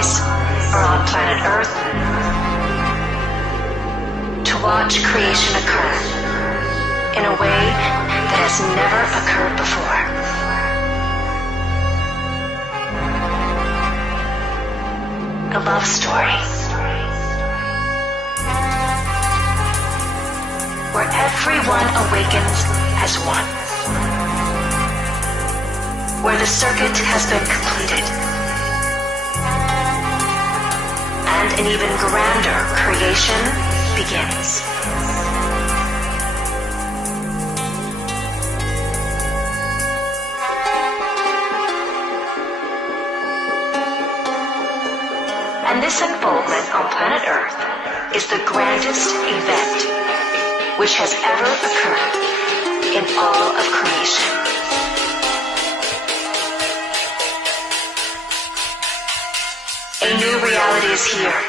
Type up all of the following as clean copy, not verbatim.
Mars or on planet Earth, to watch creation occur in a way that has never occurred before. A love story where everyone awakens as one, where the circuit has been completed, and an even grander creation begins. And this unfoldment on planet Earth is the grandest event which has ever occurred in all of creation. A new reality is here.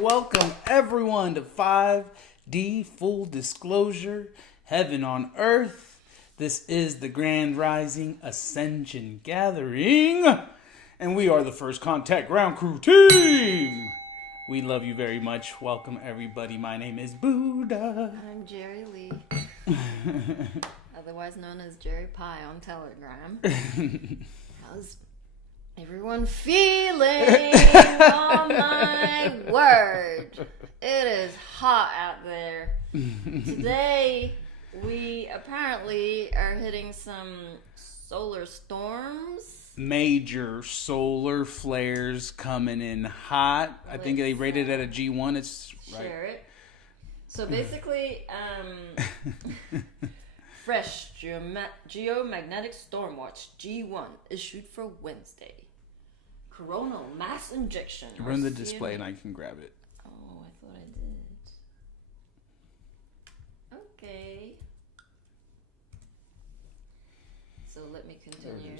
Welcome everyone to 5D Full Disclosure, Heaven on Earth. This is the Grand Rising Ascension Gathering, and we are the First Contact Ground Crew team. We love you very much. Welcome everybody. My name is Buddha. I'm Jerry Lee, otherwise known as Jerry Pie on Telegram. How's everyone feeling? Oh my word. It is hot out there. Today we apparently are hitting some solar storms. Major solar flares coming in hot. I think they rated it at a G1. It's right. Share it. So basically, fresh geomagnetic storm watch G1 issued for Wednesday. Coronal mass injection. Run the display and I can grab it. Oh, I thought I did. Okay. So let me continue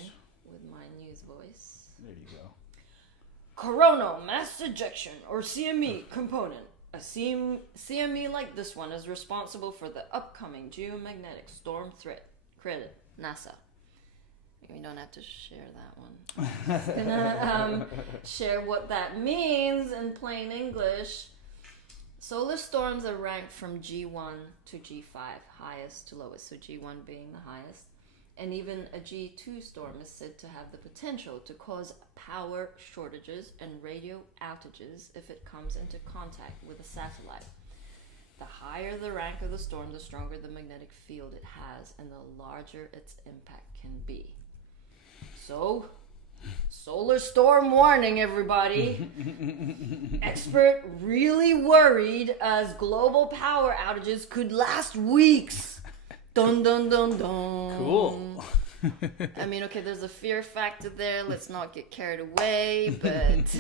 with my news voice. There you go. Coronal mass ejection, or CME component. A CME like this one is responsible for the upcoming geomagnetic storm threat. Credit, NASA. We don't have to share that one. Just gonna share what that means in plain English. Solar storms are ranked from G1 to G5, highest to lowest, so G1 being the highest. And even a G2 storm is said to have the potential to cause power shortages and radio outages if it comes into contact with a satellite. The higher the rank of the storm, the stronger the magnetic field it has, and the larger its impact can be. So, solar storm warning, everybody. Expert really worried as global power outages could last weeks. Dun dun dun dun. Cool. I mean, okay, there's a fear factor there. Let's not get carried away, but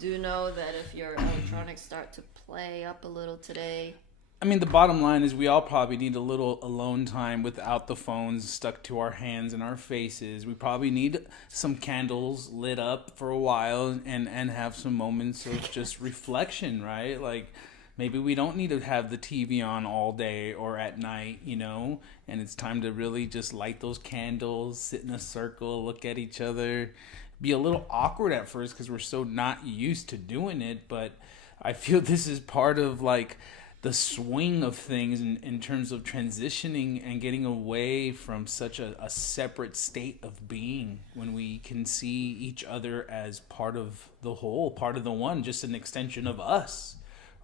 do know that if your electronics start to play up a little today. I mean, the bottom line is we all probably need a little alone time without the phones stuck to our hands and our faces. We probably need some candles lit up for a while and have some moments of just reflection, right? Like, maybe we don't need to have the TV on all day or at night, you know? And it's time to really just light those candles, sit in a circle, look at each other. Be a little awkward at first because we're so not used to doing it, but I feel this is part of, like, the swing of things in terms of transitioning and getting away from such a separate state of being when we can see each other as part of the whole, part of the one, just an extension of us,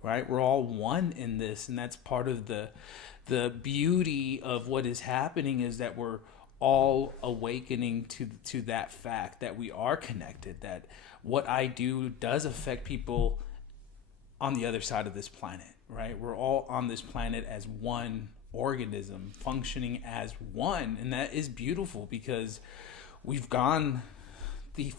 right? We're all one in this, and that's part of the beauty of what is happening is that we're all awakening to that fact that we are connected, that what I do does affect people on the other side of this planet. Right? We're all on this planet as one organism, functioning as one. And that is beautiful because we've gone the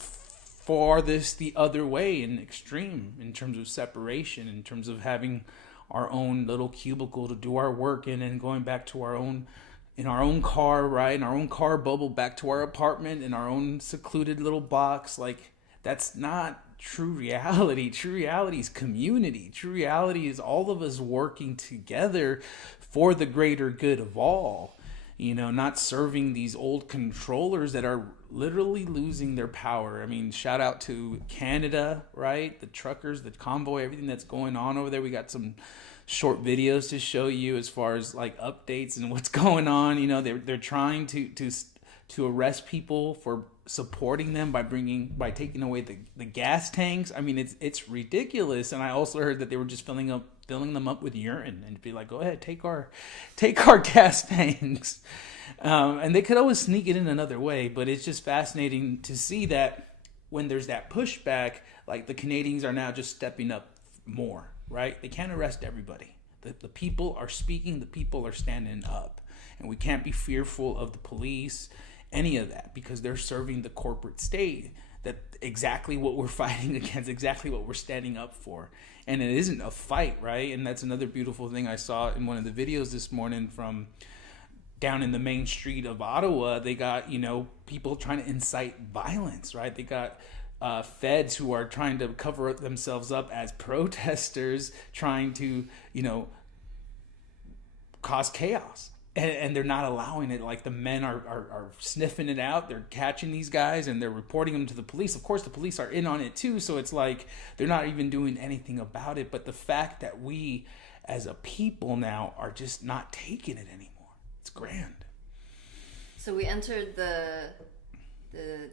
farthest the other way in extreme, in terms of separation, in terms of having our own little cubicle to do our work in, and going back to our own, in our own car, right? In our own car bubble, back to our apartment, in our own secluded little box. Like, that's not true reality. True reality is community. True reality is all of us working together for the greater good of all. You know, not serving these old controllers that are literally losing their power. I mean, shout out to Canada, right? The truckers, the convoy, everything that's going on over there. We got some short videos to show you as far as like updates and what's going on. You know, they're trying to arrest people for supporting them by taking away the gas tanks. I mean, it's ridiculous. And I also heard that they were just filling them up with urine, and be like, go ahead, take our gas tanks. And they could always sneak it in another way, but it's just fascinating to see that when there's that pushback, like the Canadians are now just stepping up more, right? They can't arrest everybody. The people are speaking, the people are standing up, and we can't be fearful of the police, any of that, because they're serving the corporate state. That exactly what we're fighting against, exactly what we're standing up for. And it isn't a fight, right? And that's another beautiful thing I saw in one of the videos this morning from down in the main street of Ottawa. They got, people trying to incite violence, right? They got feds who are trying to cover themselves up as protesters, trying to, cause chaos. And they're not allowing it. Like, the men are sniffing it out. They're catching these guys and they're reporting them to the police. Of course, the police are in on it too. So it's like they're not even doing anything about it. But the fact that we as a people now are just not taking it anymore. It's grand. So we entered the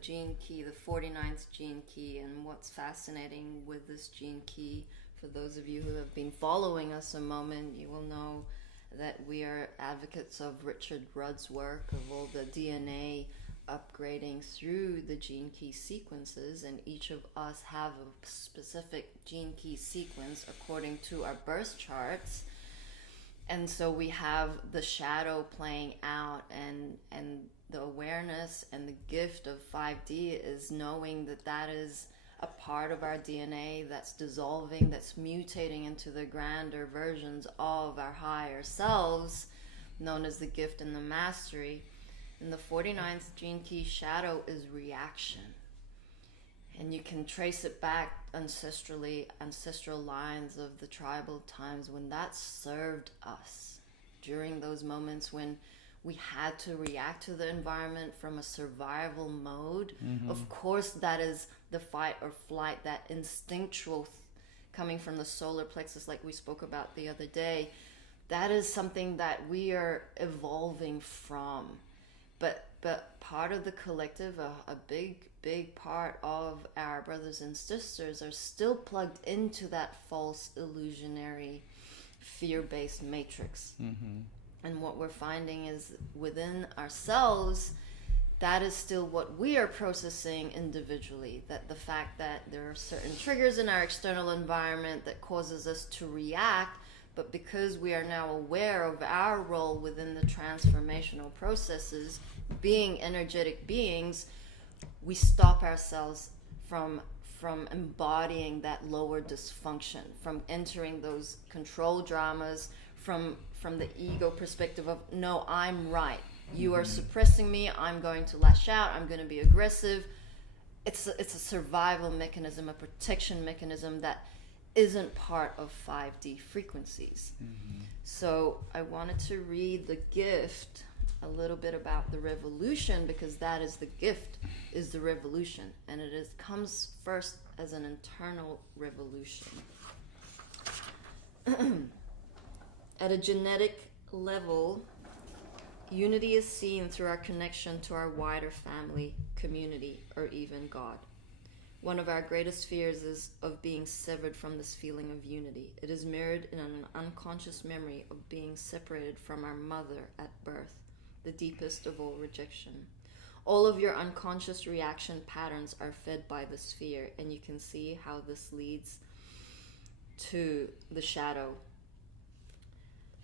gene key, the 49th gene key. And what's fascinating with this gene key, for those of you who have been following us a moment, you will know that we are advocates of Richard Rudd's work, of all the DNA upgrading through the gene key sequences, and each of us have a specific gene key sequence according to our birth charts. And so we have the shadow playing out, and the awareness and the gift of 5D is knowing that is a part of our DNA that's dissolving, that's mutating into the grander versions of our higher selves, known as the gift and the mastery. And the 49th gene key shadow is reaction. And you can trace it back ancestrally, ancestral lines of the tribal times when that served us. During those moments when we had to react to the environment from a survival mode. Mm-hmm. Of course, that is the fight or flight, that instinctual coming from the solar plexus, like we spoke about the other day. That is something that we are evolving from. But part of the collective, a big part of our brothers and sisters are still plugged into that false, illusionary, fear-based matrix. Mm-hmm. And what we're finding is within ourselves, that is still what we are processing individually. That the fact that there are certain triggers in our external environment that causes us to react, but because we are now aware of our role within the transformational processes, being energetic beings, we stop ourselves from embodying that lower dysfunction, from entering those control dramas, from the ego perspective of, no, I'm right. You are suppressing me. I'm going to lash out. I'm going to be aggressive. It's a survival mechanism, a protection mechanism that isn't part of 5D frequencies. Mm-hmm. So I wanted to read the gift, a little bit about the revolution, because that is the gift, is the revolution. And comes first as an internal revolution. At a genetic level, unity is seen through our connection to our wider family, community, or even God. One of our greatest fears is of being severed from this feeling of unity. It is mirrored in an unconscious memory of being separated from our mother at birth, the deepest of all rejection. All of your unconscious reaction patterns are fed by this fear, and you can see how this leads to the shadow.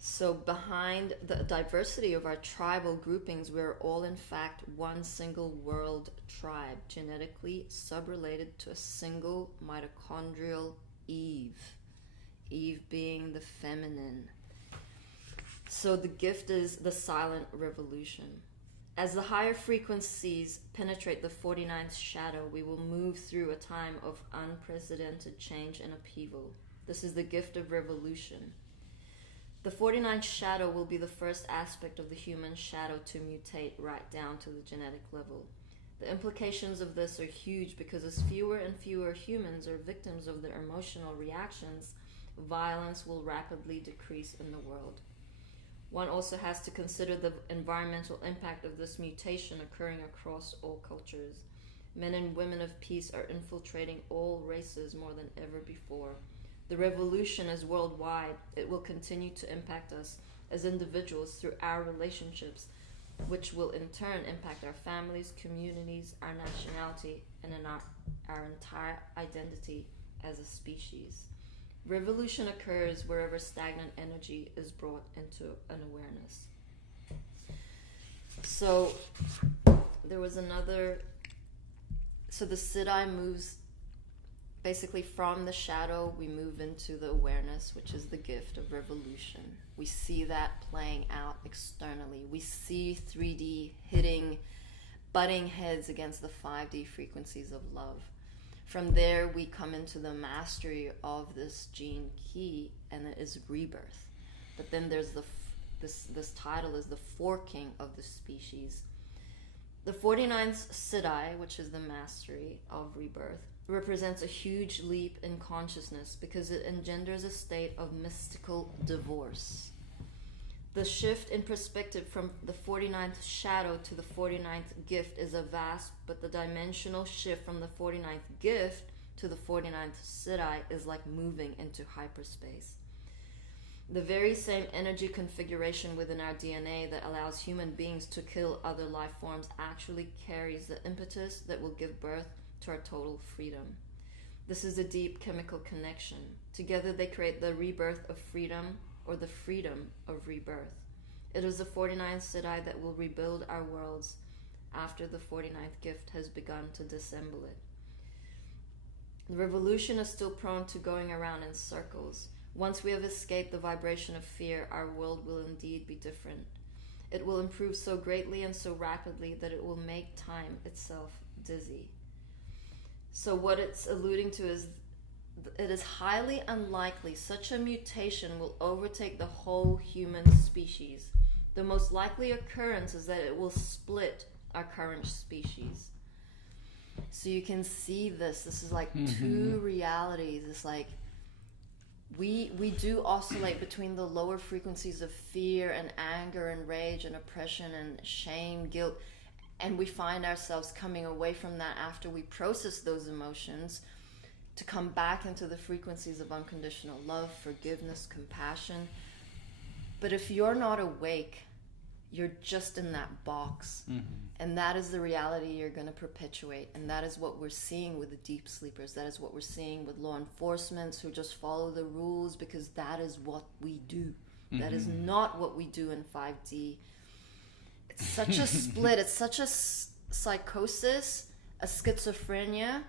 So behind the diversity of our tribal groupings, we're all in fact one single world tribe, genetically subrelated to a single mitochondrial Eve. Eve being the feminine. So the gift is the silent revolution. As the higher frequencies penetrate the 49th shadow, we will move through a time of unprecedented change and upheaval. This is the gift of revolution. The 49th shadow will be the first aspect of the human shadow to mutate right down to the genetic level. The implications of this are huge because as fewer and fewer humans are victims of their emotional reactions, violence will rapidly decrease in the world. One also has to consider the environmental impact of this mutation occurring across all cultures. Men and women of peace are infiltrating all races more than ever before. The revolution is worldwide. It will continue to impact us as individuals through our relationships, which will in turn impact our families, communities, our nationality, and in our entire identity as a species. Revolution occurs wherever stagnant energy is brought into an awareness. So there was another, so the Siddhi moves basically from the shadow, we move into the awareness, which is the gift of revolution. We see that playing out externally. We see 3D butting heads against the 5D frequencies of love. From there, we come into the mastery of this gene key, and it is rebirth. But then there's this title is the forking of the species. The 49th Siddhi, which is the mastery of rebirth, represents a huge leap in consciousness because it engenders a state of mystical divorce. The shift in perspective from the 49th shadow to the 49th gift is a vast, but the dimensional shift from the 49th gift to the 49th Siddhi is like moving into hyperspace. The very same energy configuration within our DNA that allows human beings to kill other life forms actually carries the impetus that will give birth to our total freedom. This is a deep chemical connection. Together they create the rebirth of freedom, or the freedom of rebirth. It is the 49th Siddhi that will rebuild our worlds after the 49th gift has begun to dissemble it. The revolution is still prone to going around in circles. Once we have escaped the vibration of fear, our world will indeed be different. It will improve so greatly and so rapidly that it will make time itself dizzy. So what it's alluding to is it is highly unlikely such a mutation will overtake the whole human species. The most likely occurrence is that it will split our current species. So you can see this. This is like two realities. It's like we do oscillate between the lower frequencies of fear and anger and rage and oppression and shame, guilt, and we find ourselves coming away from that after we process those emotions to come back into the frequencies of unconditional love, forgiveness, compassion. But if you're not awake, you're just in that box. And that is the reality you're going to perpetuate. And that is what we're seeing with the deep sleepers. That is what we're seeing with law enforcement who just follow the rules because that is what we do. That is not what we do in 5D. It's such a split. It's such a psychosis, a schizophrenia,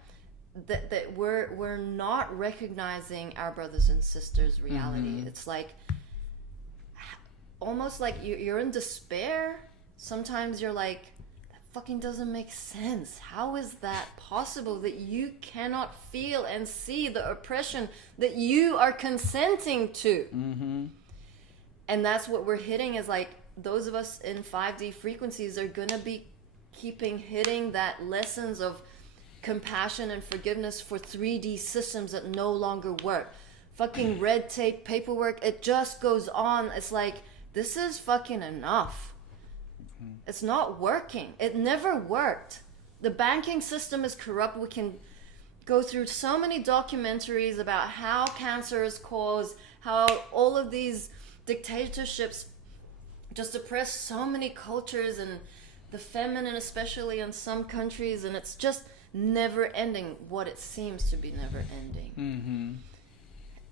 that we're not recognizing our brothers and sisters' reality. It's like almost like you're in despair. Sometimes you're like, that fucking doesn't make sense. How is that possible that you cannot feel and see the oppression that you are consenting to? And that's what we're hitting, is like those of us in 5D frequencies are gonna be hitting that lessons of compassion and forgiveness for 3D systems that no longer work. Fucking red tape, paperwork, it just goes on. It's like, this is fucking enough. It's not working. It never worked. The banking system is corrupt. We can go through so many documentaries about how cancer is caused, how all of these dictatorships just oppress so many cultures and the feminine, especially in some countries, and it's just never ending what it seems to be never ending.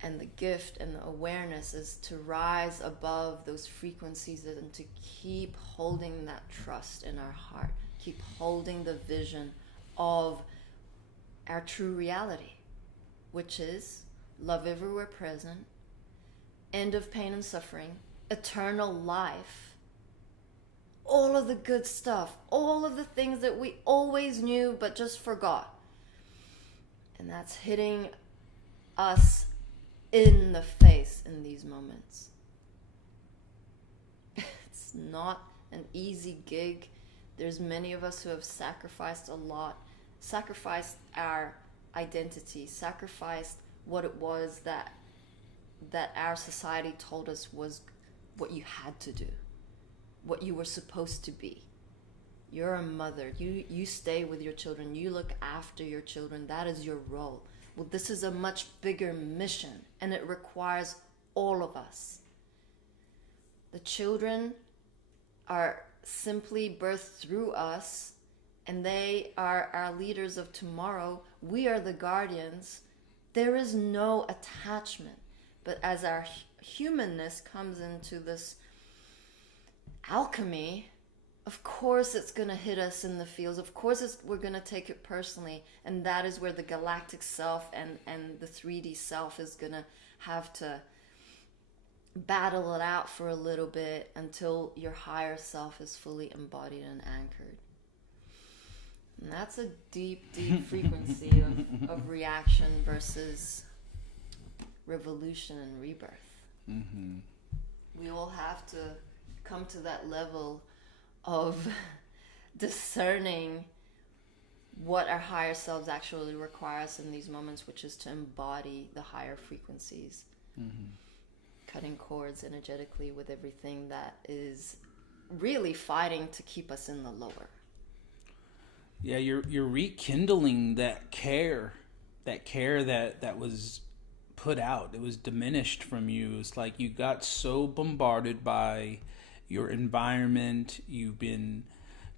And the gift and the awareness is to rise above those frequencies and to keep holding that trust in our heart. Keep holding the vision of our true reality, which is love everywhere present, end of pain and suffering, eternal life, all of the good stuff, all of the things that we always knew but just forgot. And that's hitting us in the face in these moments. It's not an easy gig. There's many of us who have sacrificed a lot, sacrificed our identity, sacrificed what it was that our society told us was what you had to do, what you were supposed to be. You're a mother. You stay with your children. You look after your children. That is your role. Well, this is a much bigger mission, and it requires all of us. The children are simply birthed through us, and they are our leaders of tomorrow. We are the guardians. There is no attachment. But as our humanness comes into this alchemy, of course it's going to hit us in the feels. Of course we're going to take it personally. And that is where the galactic self and the 3D self is going to have to battle it out for a little bit until your higher self is fully embodied and anchored. And that's a deep, deep frequency of reaction versus revolution and rebirth. Mm-hmm. We all have to come to that level of discerning what our higher selves actually require us in these moments, which is to embody the higher frequencies. Mm-hmm. Cutting cords energetically with everything that is really fighting to keep us in the lower. Yeah, you're rekindling that care that was put out. It was diminished from you. It's like you got so bombarded by your environment. You've been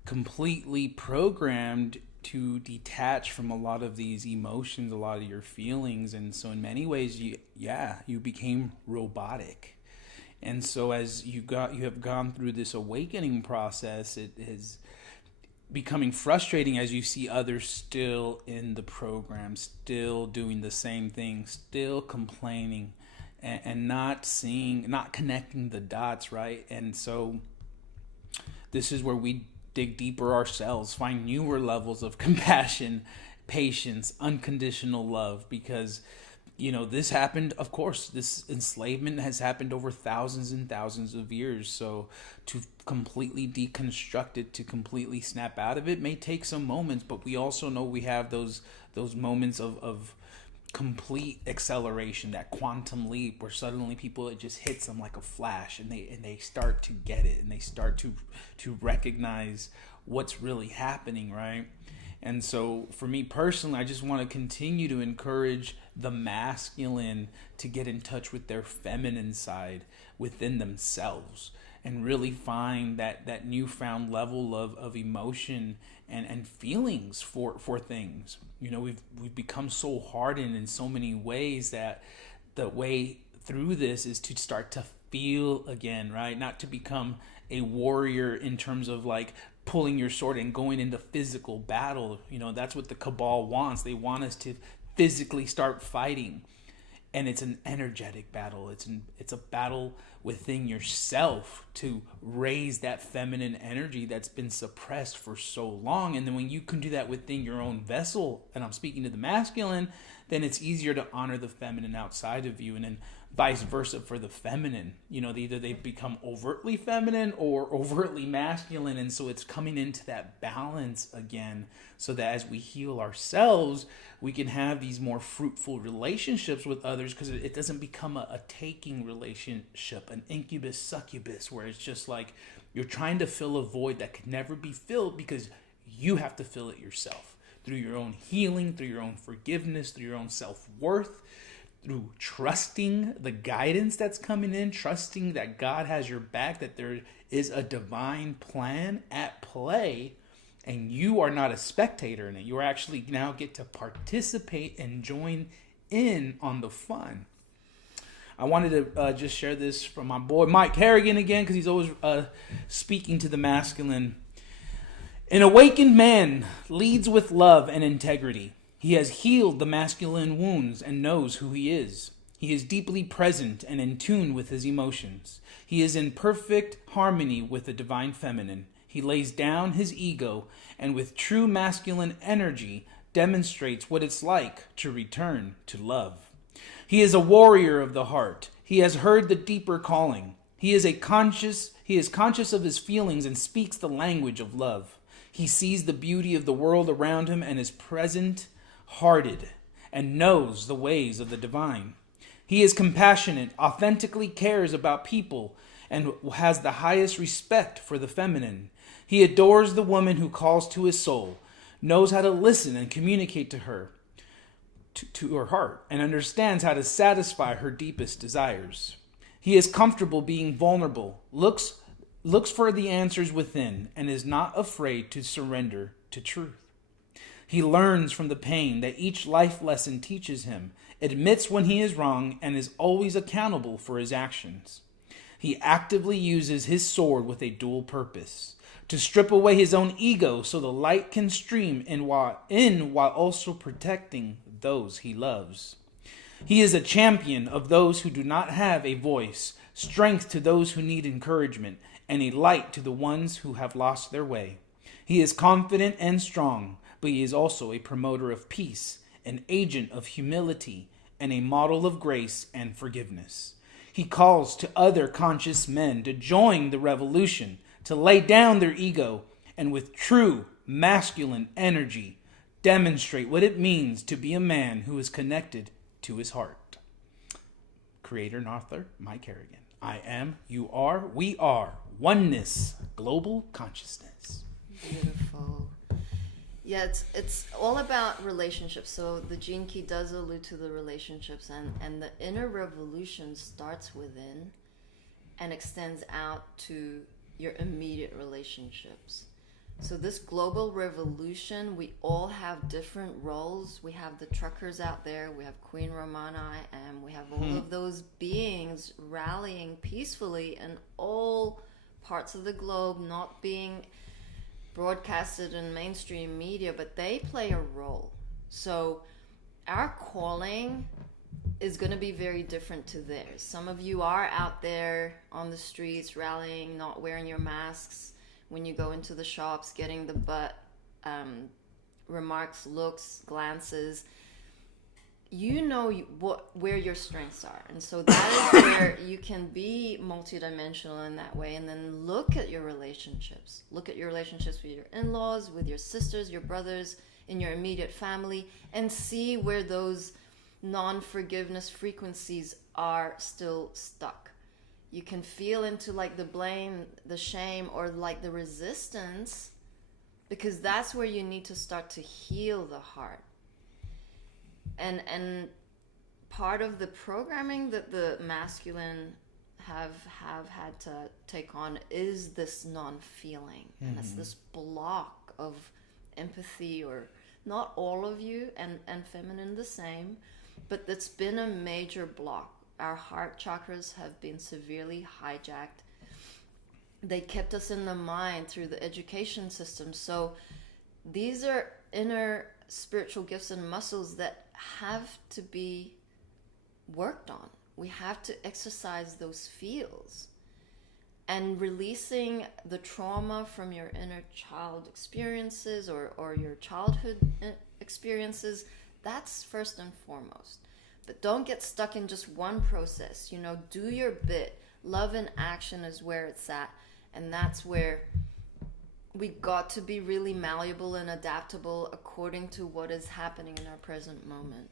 completely programmed to detach from a lot of these emotions, a lot of your feelings. And so in many ways, you became robotic. And so as you have gone through this awakening process, it is becoming frustrating as you see others still in the program, still doing the same thing, still complaining, and not connecting the dots, right? And so this is where we dig deeper ourselves, find newer levels of compassion, patience, unconditional love, because this happened. Of course, this enslavement has happened over thousands and thousands of years. So to completely deconstruct it, to completely snap out of it may take some moments, but we also know we have those moments of complete acceleration, that quantum leap where suddenly it just hits them like a flash, and they start to get it, and they start to recognize what's really happening, right? And so for me personally, I just want to continue to encourage the masculine to get in touch with their feminine side within themselves and really find that newfound level of emotion and feelings for things. We've become so hardened in so many ways that the way through this is to start to feel again, right? Not to become a warrior in terms of like pulling your sword and going into physical battle. That's what the cabal wants. They want us to physically start fighting. And it's an energetic battle. It's a battle within yourself to raise that feminine energy that's been suppressed for so long. And then when you can do that within your own vessel, and I'm speaking to the masculine, then it's easier to honor the feminine outside of you. And then vice versa for the feminine. Either they become overtly feminine or overtly masculine. And so it's coming into that balance again, so that as we heal ourselves, we can have these more fruitful relationships with others, because it doesn't become a taking relationship, an incubus succubus, where it's just like you're trying to fill a void that could never be filled, because you have to fill it yourself through your own healing, through your own forgiveness, through your own self-worth, through trusting the guidance that's coming in, trusting that God has your back, that there is a divine plan at play, and you are not a spectator in it. You actually now get to participate and join in on the fun. I wanted to just share this from my boy Mike Harrigan again, because he's always speaking to the masculine. An awakened man leads with love and integrity. He has healed the masculine wounds and knows who he is. He is deeply present and in tune with his emotions. He is in perfect harmony with the divine feminine. He lays down his ego and with true masculine energy demonstrates what it's like to return to love. He is a warrior of the heart. He has heard the deeper calling. He is conscious of his feelings and speaks the language of love. He sees the beauty of the world around him and is present-hearted and knows the ways of the divine. He is compassionate, authentically cares about people, and has the highest respect for the feminine. He adores the woman who calls to his soul, knows how to listen and communicate to her, to her heart, and understands how to satisfy her deepest desires. He is comfortable being vulnerable, looks for the answers within, and is not afraid to surrender to truth. He learns from the pain that each life lesson teaches him, admits when he is wrong, and is always accountable for his actions. He actively uses his sword with a dual purpose, to strip away his own ego so the light can stream in while also protecting those he loves. He is a champion of those who do not have a voice, strength to those who need encouragement, and a light to the ones who have lost their way. He is confident and strong, but he is also a promoter of peace, an agent of humility, and a model of grace and forgiveness. He calls to other conscious men to join the revolution, to lay down their ego, and with true masculine energy, demonstrate what it means to be a man who is connected to his heart. Creator and author, Mike Harrigan. I am, you are, we are. Oneness, global consciousness. Beautiful. Yeah, it's all about relationships. So the Gene Key does allude to the relationships, and the inner revolution starts within and extends out to your immediate relationships. So this global revolution, we all have different roles. We have the truckers out there, we have Queen Romana, and we have all of those beings rallying peacefully in all parts of the globe, not being broadcasted in mainstream media, but they play a role. So our calling is going to be very different to theirs. Some of you are out there on the streets rallying, not wearing your masks when you go into the shops, getting the butt remarks, looks, glances. You know where your strengths are, and so that is where you can be multidimensional in that way. And then look at your relationships. Look at your relationships with your in-laws, with your sisters, your brothers, in your immediate family, and see where those non-forgiveness frequencies are still stuck. You can feel into like the blame, the shame, or like the resistance, because that's where you need to start to heal the heart. And part of the programming that the masculine have had to take on is this non-feeling, and it's this block of empathy, or not all of you, and feminine the same, but it's been a major block. Our heart chakras have been severely hijacked. They kept us in the mind through the education system. So these are inner spiritual gifts and muscles that have to be worked on. We have to exercise those fields. And releasing the trauma from your inner child experiences or your childhood experiences, that's first and foremost. But don't get stuck in just one process. You know, do your bit. Love in action is where it's at. And that's where we got to be really malleable and adaptable according to what is happening in our present moment.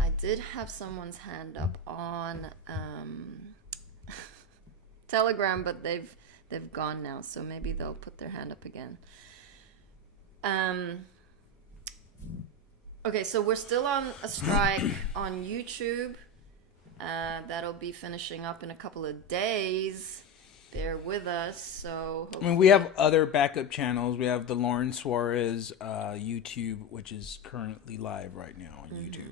I did have someone's hand up on Telegram, but they've gone now, so maybe they'll put their hand up again. Okay, so we're still on a strike on YouTube. That'll be finishing up in a couple of days. Bear with us. So I mean, we have other backup channels. We have the Lauren Suarez YouTube, which is currently live right now on YouTube.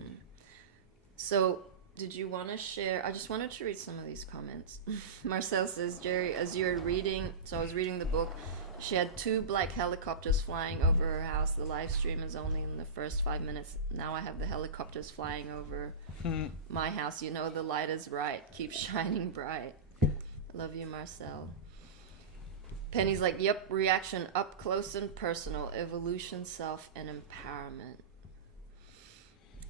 So did you want to share? I just wanted to read some of these comments. Marcel says, Jerry, as you're reading, so I was reading the book, she had 2 black helicopters flying over her house. The live stream is only in the first 5 minutes. Now I have the helicopters flying over my house. You know, the light is right. Keep shining bright. Love you, Marcel. Penny's like, yep, reaction up close and personal. Evolution, self, and empowerment.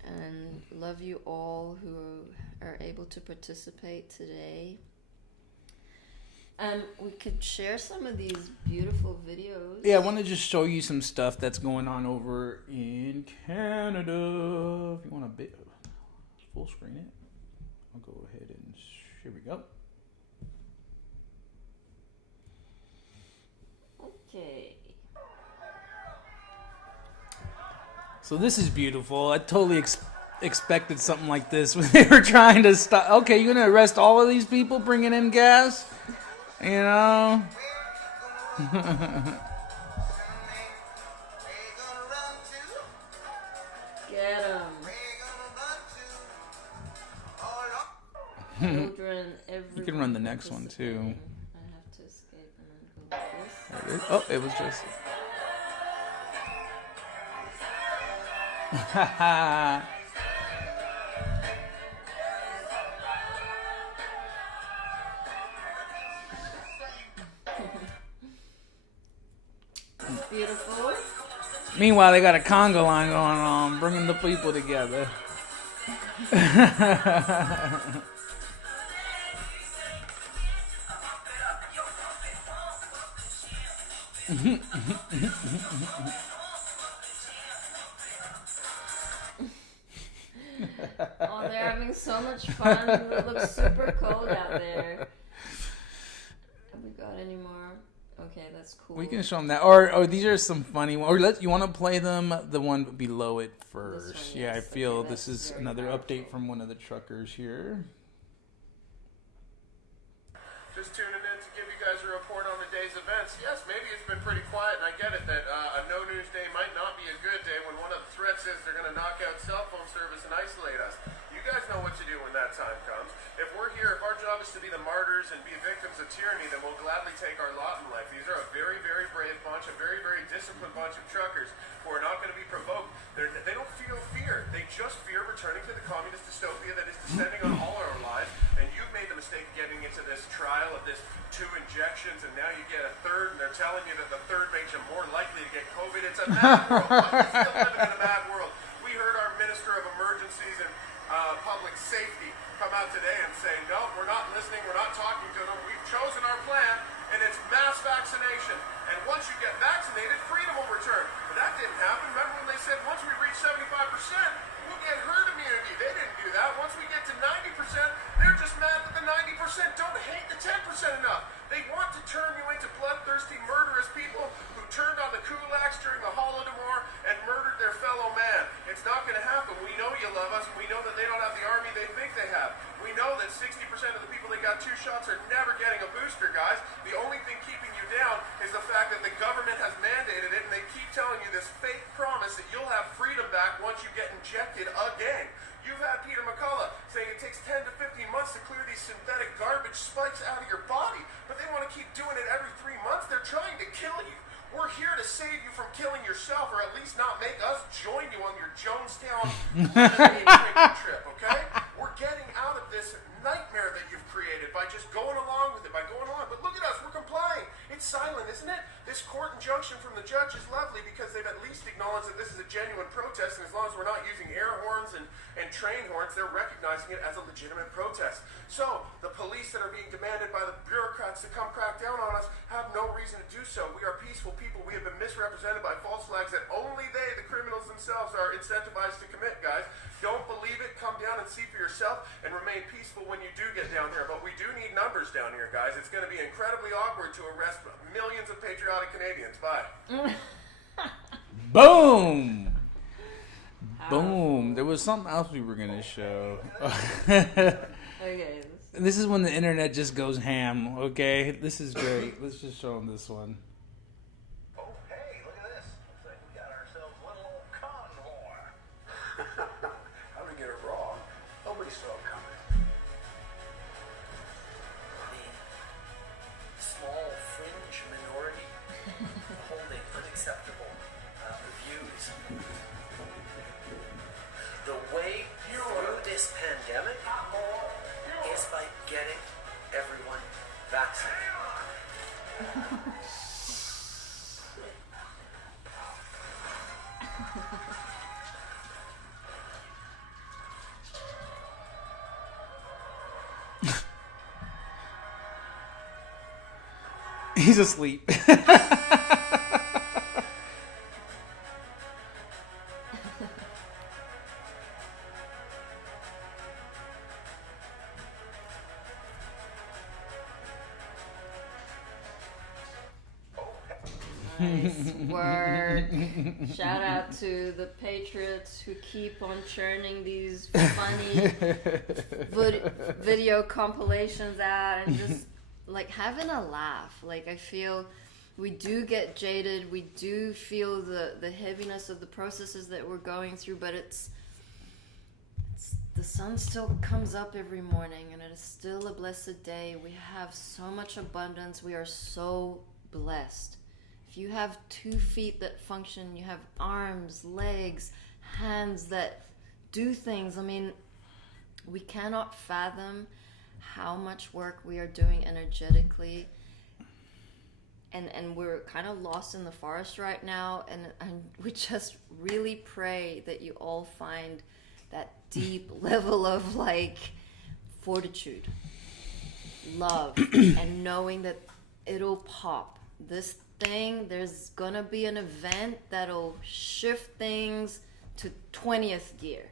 And love you all who are able to participate today. We could share some of these beautiful videos. Yeah, I want to just show you some stuff that's going on over in Canada. If you want to full screen it, I'll go ahead and here we go. Okay. So this is beautiful. I totally expected something like this when they were trying to stop. Okay, you're going to arrest all of these people bringing in gas? You know? Get 'em. Children, You can run the next one too. I have to escape and then go like this. There it is. Oh, it was just. Beautiful. Meanwhile, they got a conga line going on, bringing the people together. Oh, they're having so much fun. It looks super cold out there. Have we got any more? Okay, that's cool. We can show them that. Or these are some funny ones. Or you want to play them, the one below it first. This one, Yeah, yes. I feel Okay, this is very another powerful. update from one of the truckers here. Just tuning in to give you guys a report on the day's events. Yes, maybe it's been pretty quiet, and I get it that a no-news day might not be a good day when one of the threats is they're going to knock out cell phone service and isolate us. You guys know what to do when that time comes. If we're here, if our job is to be the martyrs and be victims of tyranny, then we'll gladly take our lot in life. These are a very, very brave bunch, a very, very disciplined bunch of truckers who are not going to be provoked. They don't feel fear. They just fear returning to the communist dystopia that is descending on all our lives. And you've made the mistake of getting into this trial of this 2 injections, and now you get a 3rd, and they're telling you that the 3rd makes you more likely to get COVID. It's a mad world. We're still living in a mad world. We heard our Minister of Emergencies and Public Safety come out today and say, no, we're not listening, we're not talking to them. We've chosen our plan, and it's mass vaccination. And once you get vaccinated, freedom will return. But that didn't happen. Remember when they said once we reach 75%, we'll get herd immunity? They didn't do that. Once we get to 90%, they're just mad that the 90% don't hate the 10% enough. They want to turn you into bloodthirsty, murderous people who turned on the kulaks during the Holodomor and murdered their fellow man. It's not going to happen. We know you love us. We know that they don't have the army they think they have. We know that 60% of the people that got 2 shots are never getting a booster, guys. The only thing keeping you down is the fact that the government has mandated it, and they keep telling you this fake promise that you'll have freedom back once you get injected again. You've had Peter McCullough saying it takes 10 to 15 months to clear these synthetic garbage spikes out of your body, but they want to keep doing it every 3 months. They're trying to kill you. We're here to save you from killing yourself, or at least not make us join you on your Jonestown drinking trip, okay? We're getting out of this nightmare that you've created by just going along with it, by going along. But look at us, we're complying. It's silent, isn't it? This court injunction from the judge is lovely because they've at least acknowledged that this is a genuine protest, and as long as we're not using air horns and train horns, they're recognizing it as a legitimate protest. So, the police that are being demanded by the bureaucrats to come crack down on us have no reason to do so. We are peaceful people. We have been misrepresented by false flags that only they, the criminals themselves, are incentivized to commit, guys. Don't believe it. Come down and see for yourself and remain peaceful when you do get down here. But we do need numbers down here, guys. It's going to be incredibly awkward to arrest millions of patriotic Canadians. Bye. Boom! Boom. There was something else we were going to show. Okay. This is when the internet just goes ham, okay? This is great. Let's just show them this one. Oh, hey, look at this. Looks like we got ourselves a little old cotton whore. How did we get it wrong? Nobody's so common. this pandemic is by getting everyone vaccinated. He's asleep. Nice work. Shout out to the Patriots who keep on churning these funny video compilations out and just like having a laugh. Like I feel we do get jaded. We do feel the heaviness of the processes that we're going through, but it's the sun still comes up every morning and it is still a blessed day. We have so much abundance. We are so blessed. If you have 2 feet that function, you have arms, legs, hands that do things. I mean, we cannot fathom how much work we are doing energetically. And we're kind of lost in the forest right now. And we just really pray that you all find that deep level of like fortitude, love, and knowing that it'll pop. This thing, there's gonna be an event that'll shift things to 20th gear.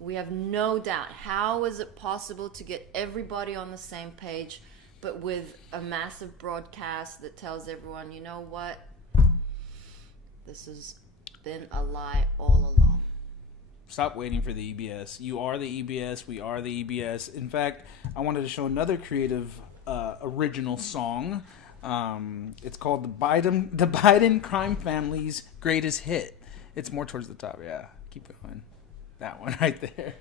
We have no doubt. How is it possible to get everybody on the same page, but with a massive broadcast that tells everyone, you know what? This has been a lie all along. Stop waiting for the EBS. You are the EBS. We are the EBS. In fact, I wanted to show another creative original song. It's called the Biden crime family's greatest hit. It's more towards the top. Yeah, keep going. That one right there.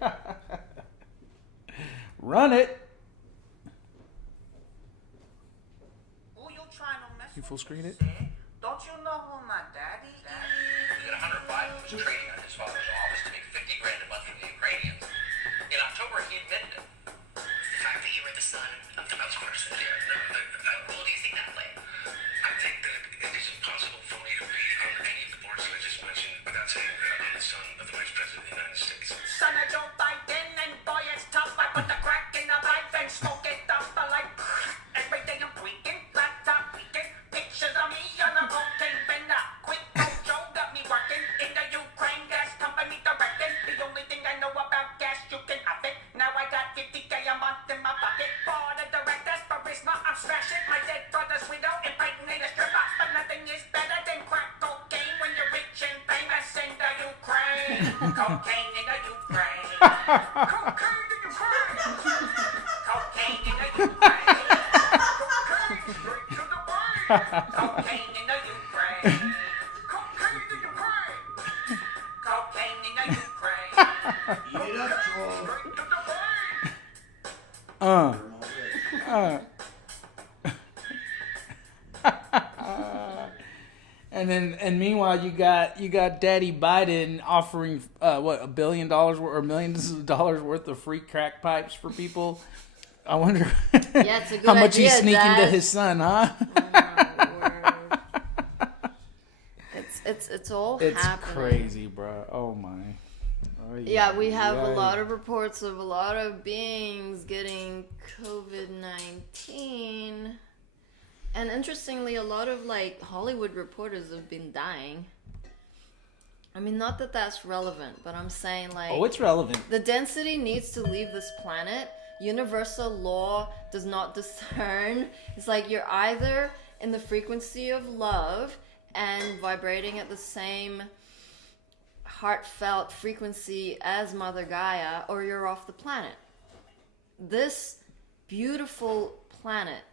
Run it. You full screen it? Don't you know who my daddy is? At 105, he was trading on his father's office to make $50 grand a month from the Ukrainians. In October, he admitted it. The fact that you were the son of the mouse person. What do you think that played? I think that it is impossible for me to be on any of the boards that I just mentioned without saying that I'm the son of the Vice President of the United States. Son of Joe Biden, and boy, it's tough. I put the crack in the pipe and smoke it up. I like every day I'm tweaking, laptop tweaking. Pictures of me on a cocaine bender. Quick Joe got me working in the Ukraine gas company directing. The only thing I know about gas, you can have it. Now I got 50K a month in my pocket. Board of directors, charisma, I'm smashing. My dead brother's widow, impregnate a stripper. But nothing is better than crack cocaine when you're rich and famous in the Ukraine. Cocaine in the Ukraine. Cocaine in the Ukraine. Cocaine in the Ukraine. Cocaine straight to the brain. Cocaine in the Ukraine. Cocaine in the Ukraine. Cocaine in the Ukraine. Eat it up, Joel. Straight to the brain. And meanwhile, you got Daddy Biden offering $1 billion or millions of dollars worth of free crack pipes for people. I wonder Yeah, it's a good how much idea, he's sneaking Dad. to his son, huh? It's all It's happening. crazy, bro. Oh my. Oh, Yeah, we have a lot of reports of a lot of beings getting COVID-19. And interestingly, a lot of like Hollywood reporters have been dying. I mean, not that that's relevant, but I'm saying like... Oh, it's relevant. The density needs to leave this planet. Universal law does not discern. It's like you're either in the frequency of love and vibrating at the same heartfelt frequency as Mother Gaia, or you're off the planet. This beautiful planet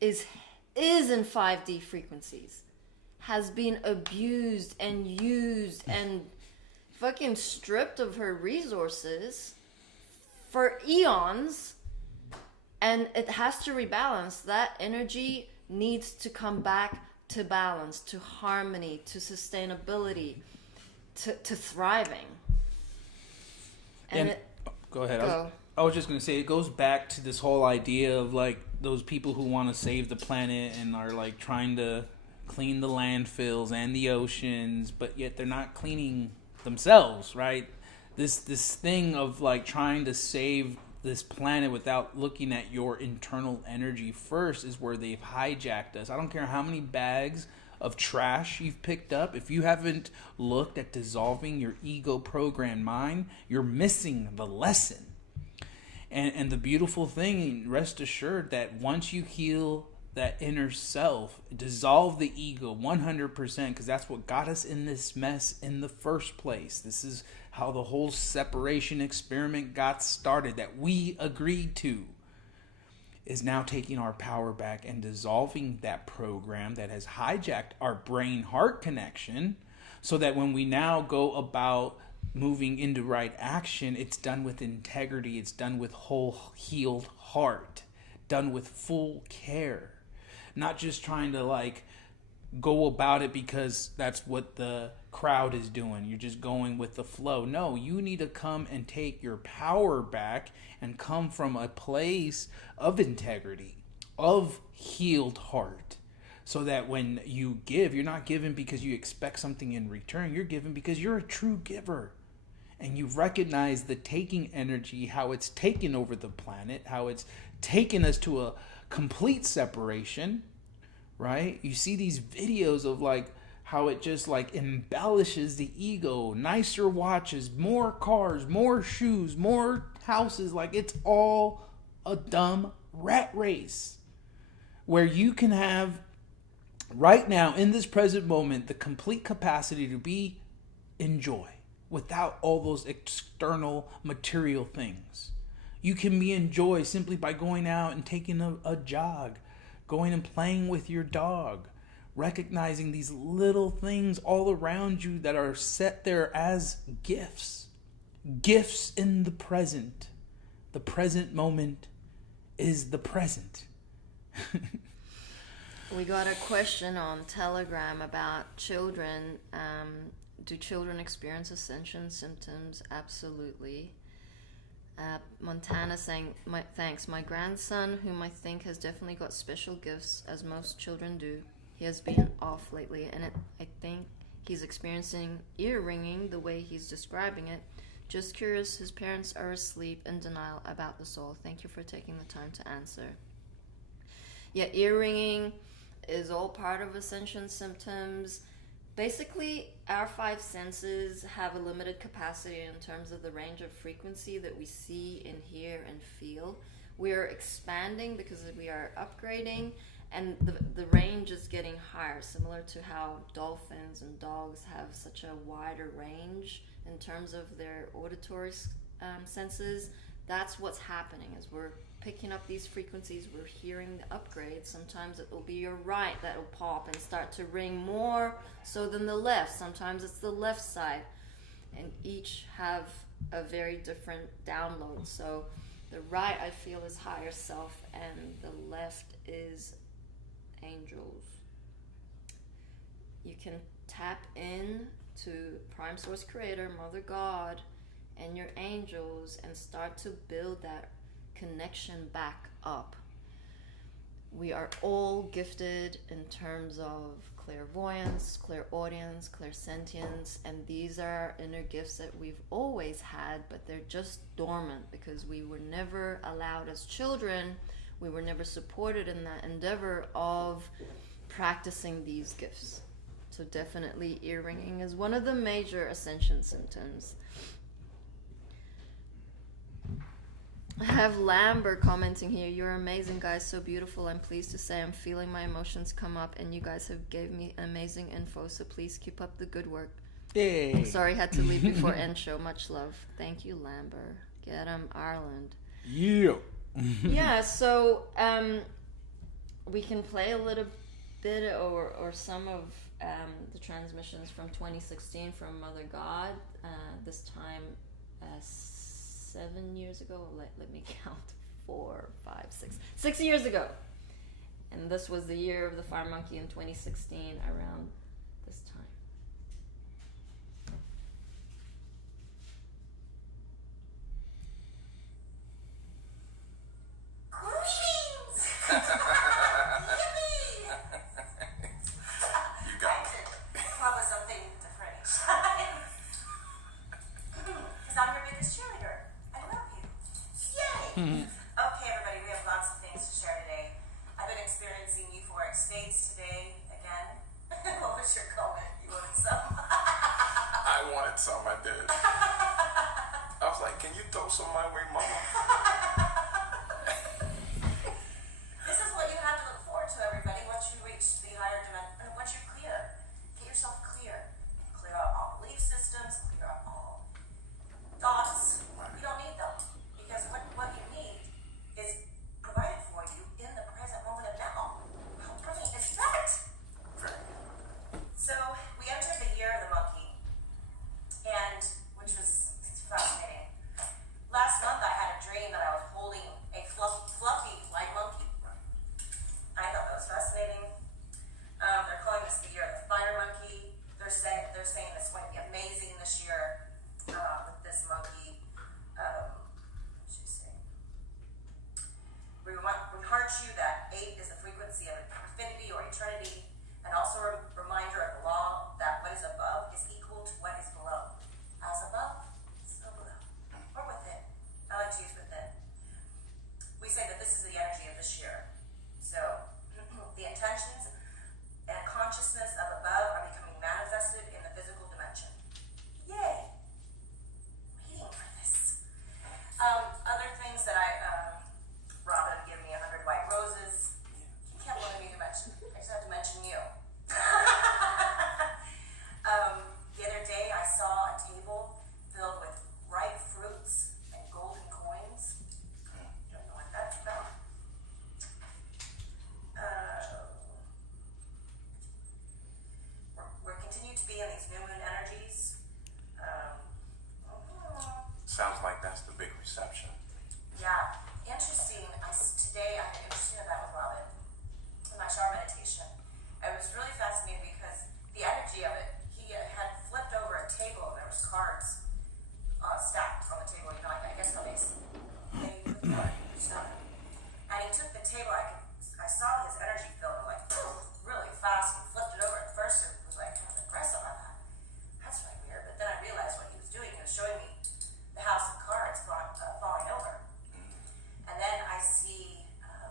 is in 5D frequencies, has been abused and used and fucking stripped of her resources for eons, and it has to rebalance. That energy needs to come back to balance, to harmony, to sustainability, to thriving. And Go ahead. Go. I was just gonna say it goes back to this whole idea of like those people who want to save the planet and are like trying to clean the landfills and the oceans, but yet they're not cleaning themselves, right? This thing of like trying to save this planet without looking at your internal energy first is where they've hijacked us. I don't care how many bags of trash you've picked up. If you haven't looked at dissolving your ego programmed mind, you're missing the lesson. And the beautiful thing, rest assured that once you heal that inner self, dissolve the ego 100%, because that's what got us in this mess in the first place. This is how the whole separation experiment got started, that we agreed to, is now taking our power back and dissolving that program that has hijacked our brain-heart connection, so that when we now go about moving into right action, it's done with integrity, it's done with whole healed heart, done with full care, not just trying to like go about it because that's what the crowd is doing. You're just going with the flow. No, you need to come and take your power back and come from a place of integrity, of healed heart, so that when you give, you're not giving because you expect something in return. You're giving because you're a true giver. And you recognize the taking energy, how it's taken over the planet, how it's taken us to a complete separation, right? You see these videos of like how it just like embellishes the ego, nicer watches, more cars, more shoes, more houses. Like it's all a dumb rat race where you can have right now in this present moment the complete capacity to be in joy without all those external material things. You can be in joy simply by going out and taking a jog, going and playing with your dog, recognizing these little things all around you that are set there as gifts. Gifts in the present. The present moment is the present. We got a question on Telegram about children. Do children experience Ascension symptoms? Absolutely. Montana saying, thanks. My grandson, whom I think has definitely got special gifts, as most children do, he has been off lately, and I think he's experiencing ear ringing the way he's describing it. Just curious, his parents are asleep in denial about the soul. Thank you for taking the time to answer. Yeah, ear ringing is all part of Ascension symptoms. Basically, our five senses have a limited capacity in terms of the range of frequency that we see and hear and feel. We are expanding because we are upgrading, and the range is getting higher, similar to how dolphins and dogs have such a wider range in terms of their auditory senses. That's what's happening, is we're picking up these frequencies, we're hearing the upgrades. Sometimes it will be your right that will pop and start to ring more so than the left. Sometimes it's the left side, and each have a very different download. So the right, I feel, is higher self, and the left is angels. You can tap in to Prime Source Creator, Mother God, and your angels, and start to build that connection back up. We are all gifted in terms of clairvoyance, clairaudience, clairsentience, and these are inner gifts that we've always had, but they're just dormant because we were never allowed as children, we were never supported in that endeavor of practicing these gifts. So definitely ear ringing is one of the major Ascension symptoms. I have Lambert commenting here. You're amazing, guys. So beautiful. I'm pleased to say I'm feeling my emotions come up, and you guys have gave me amazing info. So please keep up the good work. Yay. Sorry, had to leave before end show. Much love. Thank you, Lambert. Get 'em, Ireland. Yeah. Yeah. So we can play a little bit or some of the transmissions from 2016 from Mother God. This time. 7 years ago, let me count, 4, 5, 6 6 years ago, and this was the year of the fire monkey in 2016 around this time. Okay, everybody, we have lots of things to share today. I've been experiencing euphoric states today again. What was your comment? You wanted some? I wanted some, I did. I was like, can you throw some my way, Mama? This is what you have to look forward to, everybody, once you reach the higher dimension, once you're clear. Get yourself clear. Clear out all belief systems, clear out all thoughts. You don't need them. Because what you need is provided for you in the present moment of now. How brilliant is that? So we entered the year of the monkey, and which was fascinating. Last month I had a dream that I was holding a fluffy white monkey. I thought that was fascinating. They're calling this the year of the fire monkey. They're saying it's going to be amazing this year with this monkey. What's she saying? We heart you that 8 is the frequency of infinity or eternity, and also a reminder of the law that what is above is equal to what is below. As above, so below. Or within. I like to use within. We say that this is the energy of this year. So, the intentions and consciousness of above are becoming manifested in the physical dimension. Yay! Waiting for this. Other things that Robin gave me 100 white roses. You can't want me to mention. I just have to mention you. The other day I saw a table filled with ripe fruits and golden coins. Don't know what that's about. We're continuing to be in these new moon energies. Sounds like that's the big reception. Yeah, interesting. Today I had an interesting event with Robin in my shower meditation. It was really fascinating because the energy of it, he had flipped over a table and there was cards stacked on the table. You know, I guess how they put stuff. And he took the table. I saw his energy field like really fast and flipped it over. At first it was like kind of aggressive. I thought, that's really weird. But then I realized what he was doing. He was showing me the house of cards falling over. And then I see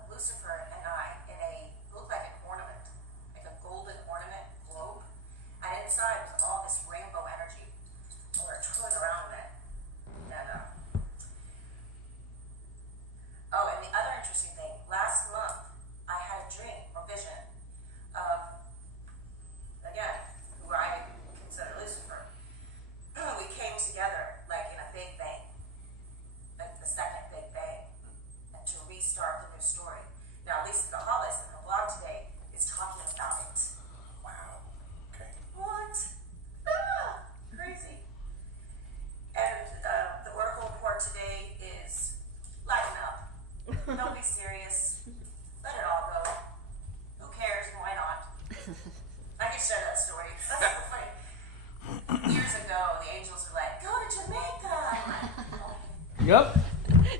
Lucifer and I in looked like an ornament, like a golden ornament globe. And inside was all this rainbow energy. And we were twirling around in it. And the other interesting thing, last month I had a dream or vision of, again, who I consider Lucifer. We came together like in a big bang, like the second big bang, and to restart the new story. Now, Lisa Hollis in her blog today is talking about it. Wow. Okay. What? Crazy. And the oracle report today is lighten up. Don't be serious. Let it all go. Who cares? Why not? I can share that story. That's so funny. Years ago, the angels were like, go to Jamaica. I'm like, okay. Yep.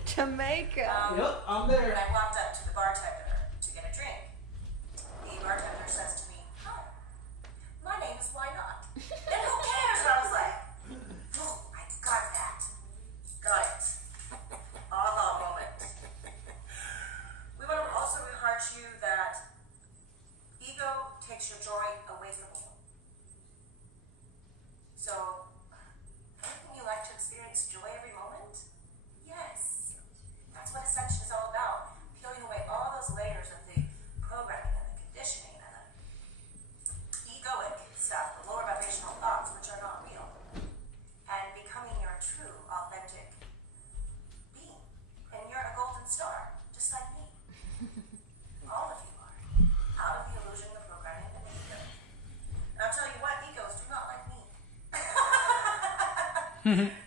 Jamaica. Yep, I'm And there. I walked up to the bartender to get a drink. The bartender says to me, hi, my name is Why Not? And who cares? And I was like, oh, I got that. Got it. Aha moment. We want to also heart you that ego takes your joy away from you. So, wouldn't you like to experience joy every moment? Yes. That's what Ascension is all about. Peeling away all those layers of the programming and the conditioning and the egoic stuff, the lower vibrational thoughts which are not real. And becoming your true, authentic being. And you're a golden star, just like me. All of you are. Out of the illusion of programming and the ego. And I'll tell you what, egos do not like me.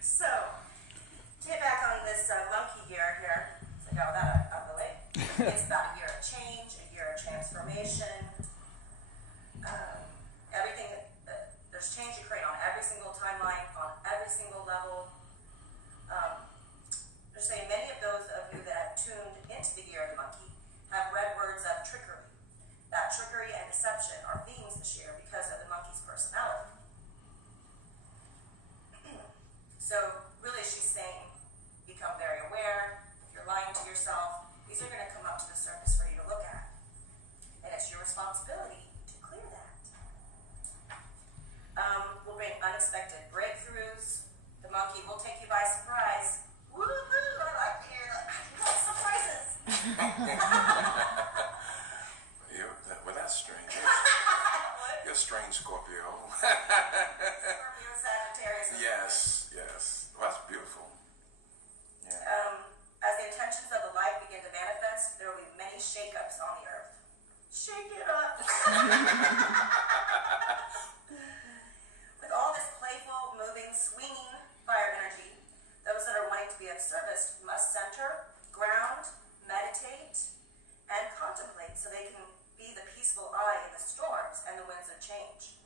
So, to get back on this monkey gear here, so I got that out of the way. It's about a year of change, a year of transformation. Everything, there's change occurring on every single timeline, on every single level. They're saying many of those of you that have tuned into the year of the monkey have read words of trickery. That trickery and deception are themes this year because of the monkey's personality. So really she's saying, become very aware. If you're lying Scorpio. Scorpio, Sagittarius. and Yes. Well, that's beautiful. Yeah. As the intentions of the light begin to manifest, there will be many shake-ups on the earth. Shake it up. With all this playful, moving, swinging fire energy, those that are wanting to be of service must center, ground, meditate, and contemplate so they can be the peaceful eye in the storms and the winds of change.